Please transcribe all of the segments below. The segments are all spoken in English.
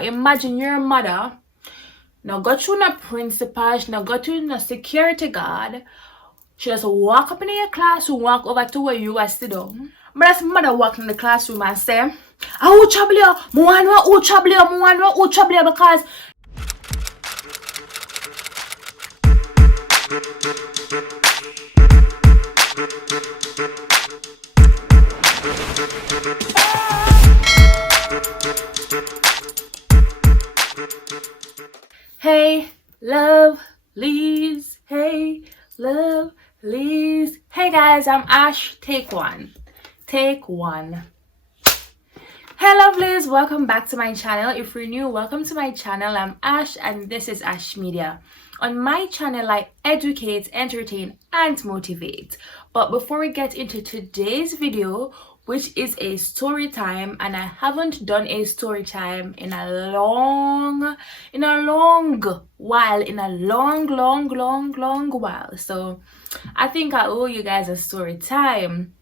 Imagine your mother now go through no principal, she now go through no security guard. She just walk up in your classroom, walk over to where you are sit down. But as mother walk in the classroom and say, "Oh, trouble you, Muanwa, oh, trouble you, Muanwa, oh, trouble you," because hey, lovelies, hey, lovelies. Hey guys, I'm Ash. Take one. Hey lovelies, welcome back to my channel. If you're new, welcome to my channel. I'm Ash and this is Ash Media. On my channel, I educate, entertain, and motivate. But before we get into today's video, which is a story time, and I haven't done a story time in a long while. So I think I owe you guys a story time.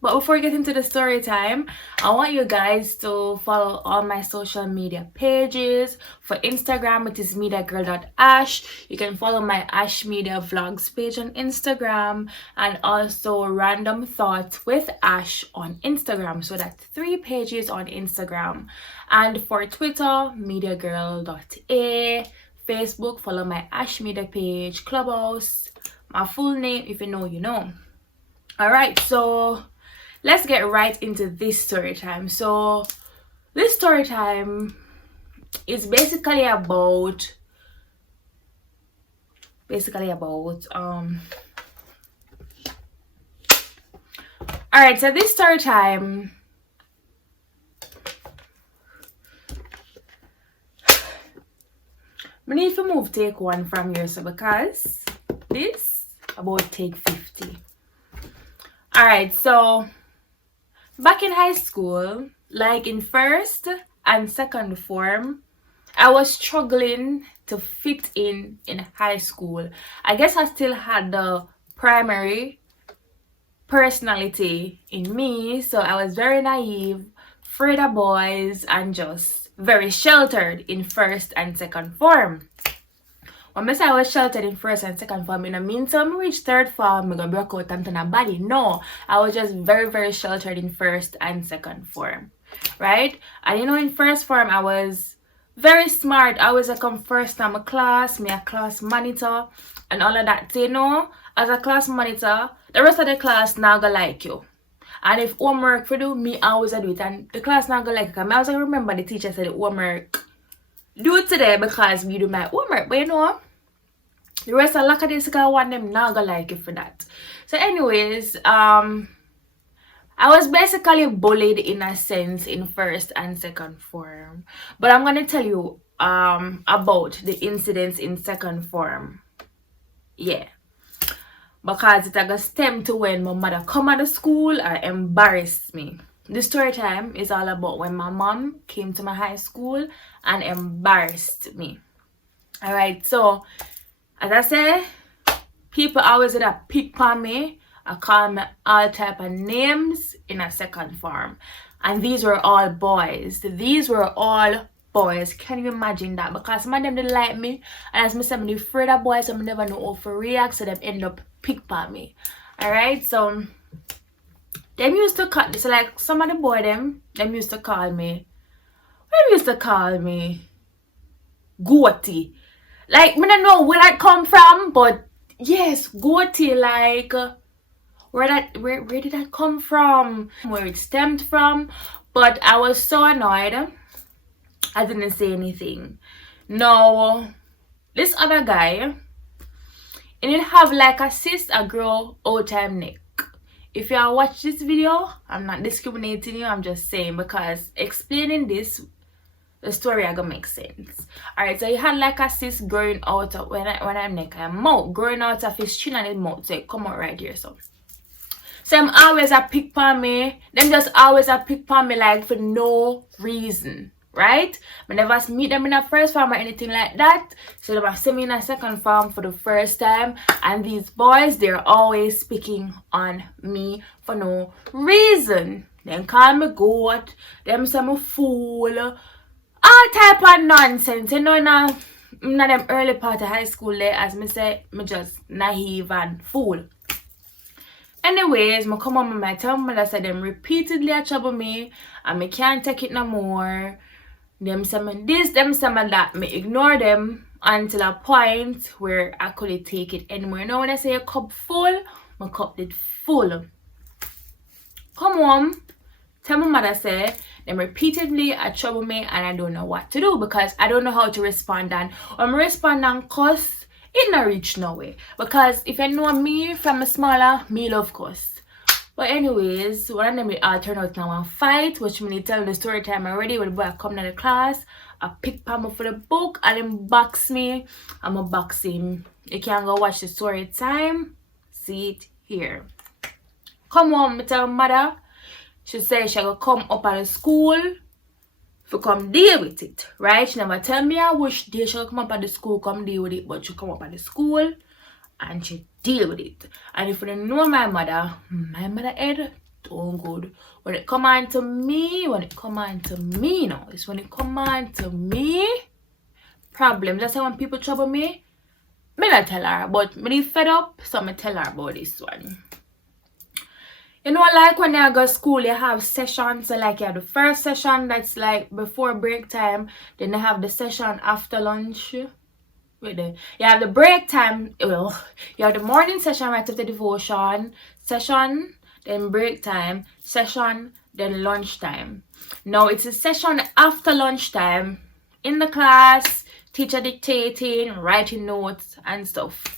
But before we get into the story time, I want you guys to follow all my social media pages. For Instagram, it is mediagirl.ash. You can follow my Ash Media Vlogs page on Instagram, and also Random Thoughts with Ash on Instagram. So that's 3 pages on Instagram. And for Twitter, mediagirl.a. Facebook, follow my Ash Media page. Clubhouse, my full name, if you know, you know. Alright, so let's get right into this story time. So this story time is basically about alright, so this story time we need to move take 1 from here, so because this about take 50. Alright, so back in high school, like in first and second form, I was struggling to fit in high school. I guess I still had the primary personality in me, so I was very naive, afraid of boys, and just very sheltered in first and second form. When I say I was sheltered in first and second form, it means when I reach third form, I'm gonna break out and turn a body. No, I was just very sheltered in first and second form, right? And you know, in first form, I was very smart. I was come first in my class, me a class monitor, and all of that. So, you know, as a class monitor, the rest of the class not gonna like you. And if homework for do, me always do it, and the class not gonna like it. Cause I always remember the teacher said the homework, do it today because we do my homework. But you know, the rest of lack of this guy want them not gonna like it for that. So anyways, I was basically bullied in a sense in first and second form. But I'm gonna tell you about the incidents in second form. Yeah. Because it got stem to when my mother come out of school and embarrassed me. The story time is all about when my mom came to my high school and embarrassed me. Alright, so as I say, people always did a pick on me. I call me all type of names in a second form. And these were all boys. These were all boys. Can you imagine that? Because some of them didn't like me. And as I said, I'm afraid of boys, so I never know how to react. So they end up pick on me. Alright, so them used to cut this. So like some of the boy them used to call me. They used to call me Goatee. Like, I don't know where that come from, but yes, goatee, like, where did that come from? Where it stemmed from? But I was so annoyed, I didn't say anything. No, this other guy, he didn't have like a cis, a girl, old time neck. If you watch this video, I'm not discriminating you, I'm just saying, because explaining this, the story I gonna make sense. Alright, so he had like a cis growing out of when I'm neck and mouth, growing out of his chin and his mouth, so it come out right here. So I'm always a pick on me. Them just always a pick on me like for no reason, right? I never meet them in a first form or anything like that. So they must see me in a second form for the first time, and these boys, they're always picking on me for no reason. Them call me goat, them say I'm a fool. All type of nonsense, you know, in them early part of high school there, as me say, me just naive and fool. Anyways, me come home and my tell me that them repeatedly a trouble me and me can't take it no more. Them say me this, them say me that. Me ignore them until a point where I couldn't take it anymore. You know when I say a cup full, my cup did full. Come home, tell my mother say them repeatedly a trouble me and I don't know what to do because I don't know how to respond. And when I respond and cuss, it not reach nowhere. Because if you know me from a smaller, me love cuss. But anyways, one of them will all turn out now and fight, which me tell the story time already. When the boy come to the class, I pick Pam for the book and him box me. I'm a box him. You can go watch the story time. See it here. Come on, me tell mother. She say she gonna come up at the school to come deal with it, right? She never tell me I wish day she come up at the school, come deal with it, but she come up at the school and she deal with it. And if you don't know my mother head don't good. When it come on to me now, it's when it come on to me, problem. That's why when people trouble me not tell her, but me fed up, so me tell her about this one. You know, like when you go to school, you have sessions. So like you have the first session that's like before break time. Then you have the session after lunch. You have the break time. Well, you have the morning session right after devotion. Session, then break time. Session, then lunch time. Now it's a session after lunchtime. In the class, teacher dictating, writing notes and stuff.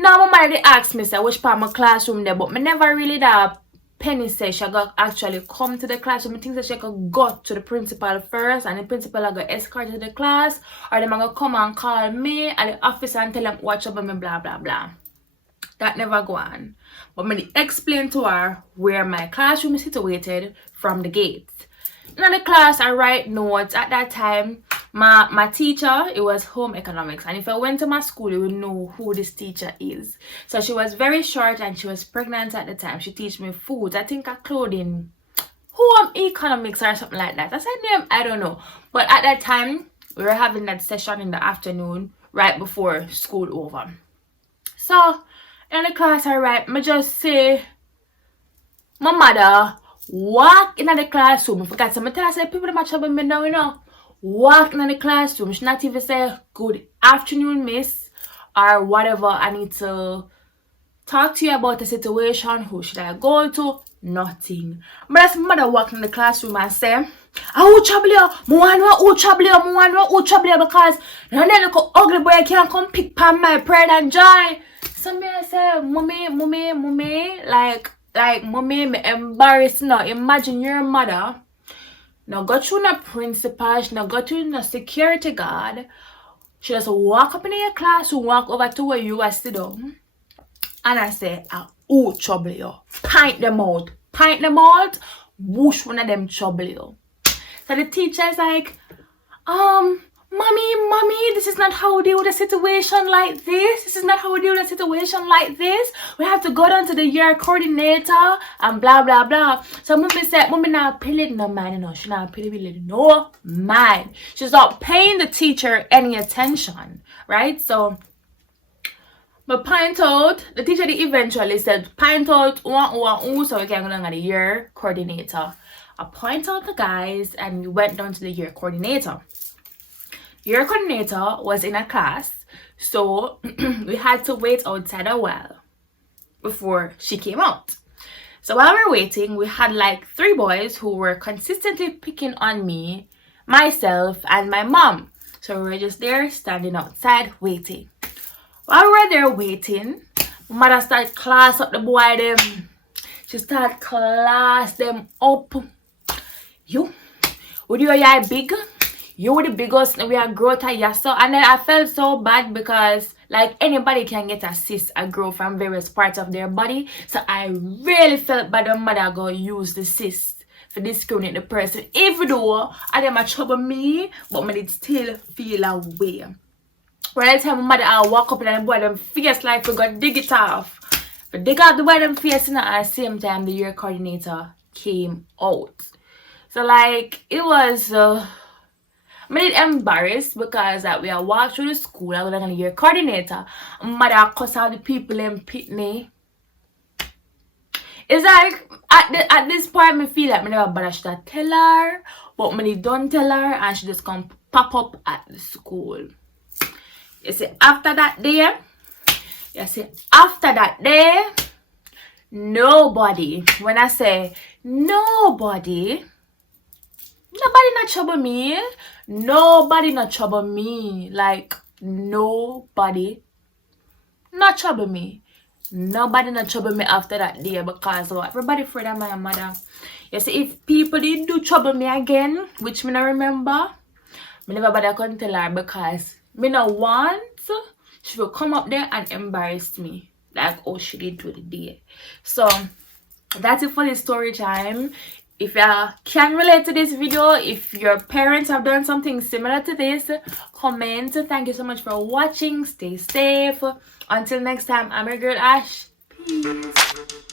Now my mother asked me say which part of my classroom there, but me never really that Penny said she got actually come to the classroom. I think that she could go to the principal first and the principal I got escort to the class, or them I gonna come and call me and the officer and tell them watch about me blah blah blah. That never go on. But me explain to her where my classroom is situated from the gate. In the class I write notes. At that time my teacher, it was home economics, and if I went to my school you would know who this teacher is. So she was very short and she was pregnant at the time. She teach me food, I think clothing, home economics or something like that. That's her name, I don't know. But at that time we were having that session in the afternoon right before school over. So in the class I write, me just say my mother walk in the classroom. I forgot to tell her, say people that trouble me now, you know. Walk in the classroom. She not even say good afternoon, miss, or whatever. I need to talk to you about the situation. Who should I go to? Nothing. But as my mother walk in the classroom and say, who trouble you? Who trouble you? Because none of the ugly boy can't come pick pan my pride and joy. So me I say, mommy, like mommy, me embarrassed now. Imagine your mother. Now go through no principal, she now go through no security guard. She just walk up in your class, walk over to where you are sit down. And I say, who trouble you? Pint them out, whoosh one of them trouble you. So the teacher's like, mommy, this is not how we deal with a situation like this. This is not how we deal with a situation like this. We have to go down to the year coordinator and blah, blah, blah. So mommy said, mommy not paying no mind, you know. She not paying no mind. She's not paying the teacher any attention, right? So, but point out, the teacher eventually said, point out, so we can go down to the year coordinator. I point out the guys and we went down to the year coordinator. Your coordinator was in a class, so we had to wait outside a while before she came out. So while we were waiting, we had like 3 boys who were consistently picking on me, myself, and my mom. So we were just there standing outside waiting. While we were there waiting, my mother started class up the boy them. She started class them up. You, would your eye big? You were the biggest, we are growth at Yasso. And then I felt so bad because like anybody can get a cyst or grow from various parts of their body. So I really felt bad when mother go use the cyst for discriminate the person. Even though I didn't trouble me, but me did still feel a way. When I tell my mother I walk up and the boy them face like we got dig it off. But dig out the boy them face and at the same time the year coordinator came out. So like it was I did embarrassed because we are walk through the school. I was like your coordinator. Mother cuss out the people in Pitney. It's like at this point, me feel like me never bother should tell her, but me don't tell her, and she just come pop up at the school. You see, after that day, nobody. When I say nobody not trouble me. Nobody not trouble me. Like nobody not trouble me. Nobody not trouble me after that day because what? Everybody afraid of my mother. You see, if people did do trouble me again, which me not remember, me never bother come tell her because me not want she will come up there and embarrass me like oh she did to the day. So that's it for the story time. If you can relate to this video, if your parents have done something similar to this, comment. Thank you so much for watching. Stay safe. Until next time, I'm your girl Ash. Peace.